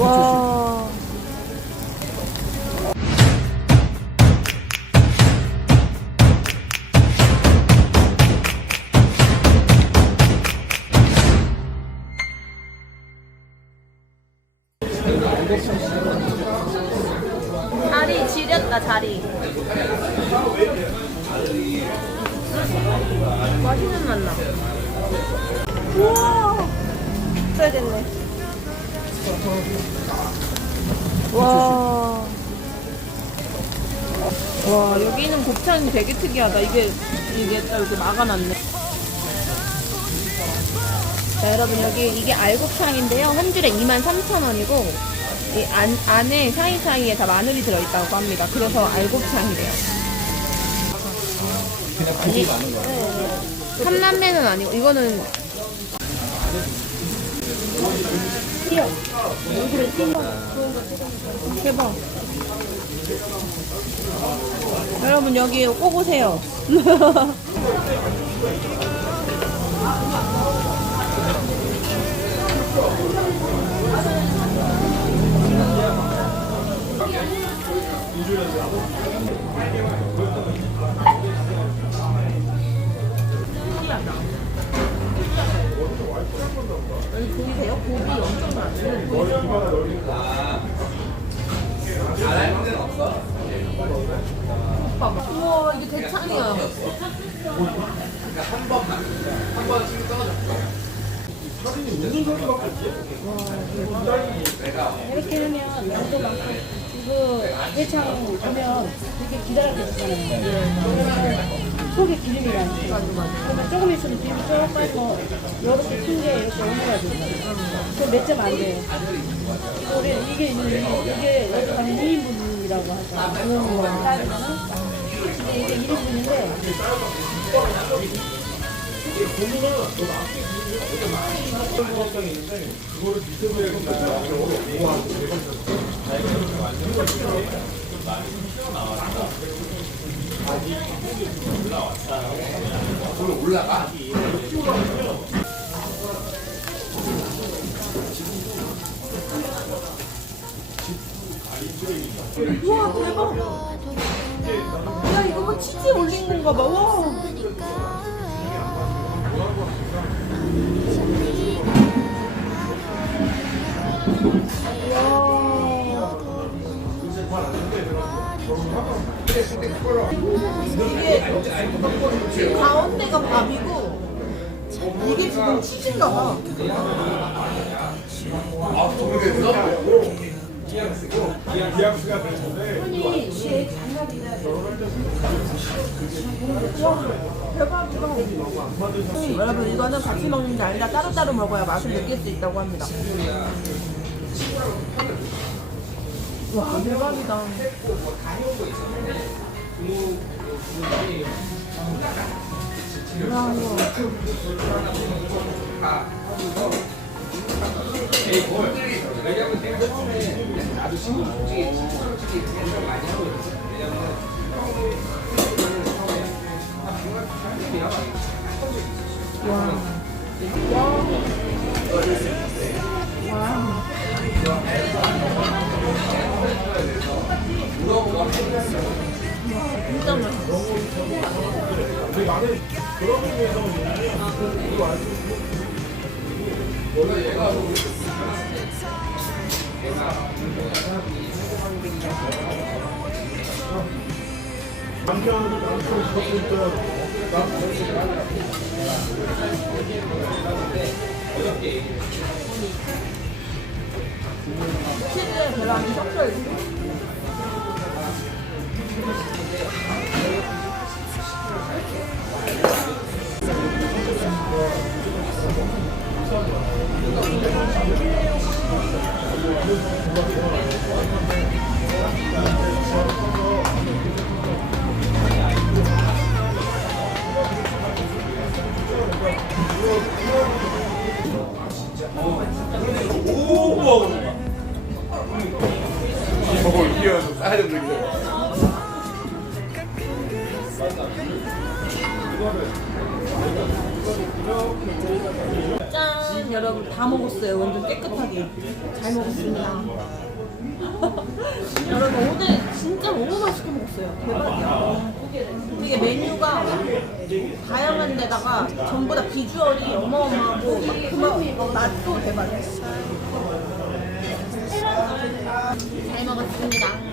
와. 자리 지렸다 자리. 맛있는 맛 나. 우와. 써야겠네. 와. 와, 여기는 곱창이 되게 특이하다. 이게, 이게 딱 이렇게 막아놨네. 자, 여러분, 여기, 이게 알곱창인데요. 한 줄에 23,000원이고, 이 안, 안에 사이사이에 다 마늘이 들어있다고 합니다. 그래서 알곱창이래요. 아니, 삼남매는 아니고, 이거는. 대박. 여러분 여기 꼭 오세요. 우와. 이렇게 하면 양도 많고 이거 대창 하면 되게 기다렸잖아요. 속에 기름이 나니까. 그러면 조금 있으면 기름이 쭉 빠지고 이렇게 큰게 이렇게 오므라져요. 그몇점 안 돼요. 우리 이게 이게, 이게 여기 가면 2인분이라고 하죠. 그런 따지면은 근데 이게 1인분인데 우와 대박. 야 이거 뭐 치즈 올린 건가 봐. 와. 이게 가운데가 밥이고 이게 지금 치즈인가 봐. 대박이다. 음, 여러분 이거는 같이 먹는 게 아니라 따로따로 먹어야 맛을 느낄 수 있다고 합니다. 와 대박이다. 와, 진 치즈에 계란이 섞여 있어. 저걸 이어서 싸야 되는 거. 짠! 여러분 다 먹었어요. 완전 깨끗하게. 잘 먹었습니다. 여러분 오늘 진짜 너무 맛있게 먹었어요. 대박이야. 이게 메뉴가 다양한 데다가 전부 다 비주얼이 어마어마하고 그만 맛도 대박이야. 잘 먹었습니다.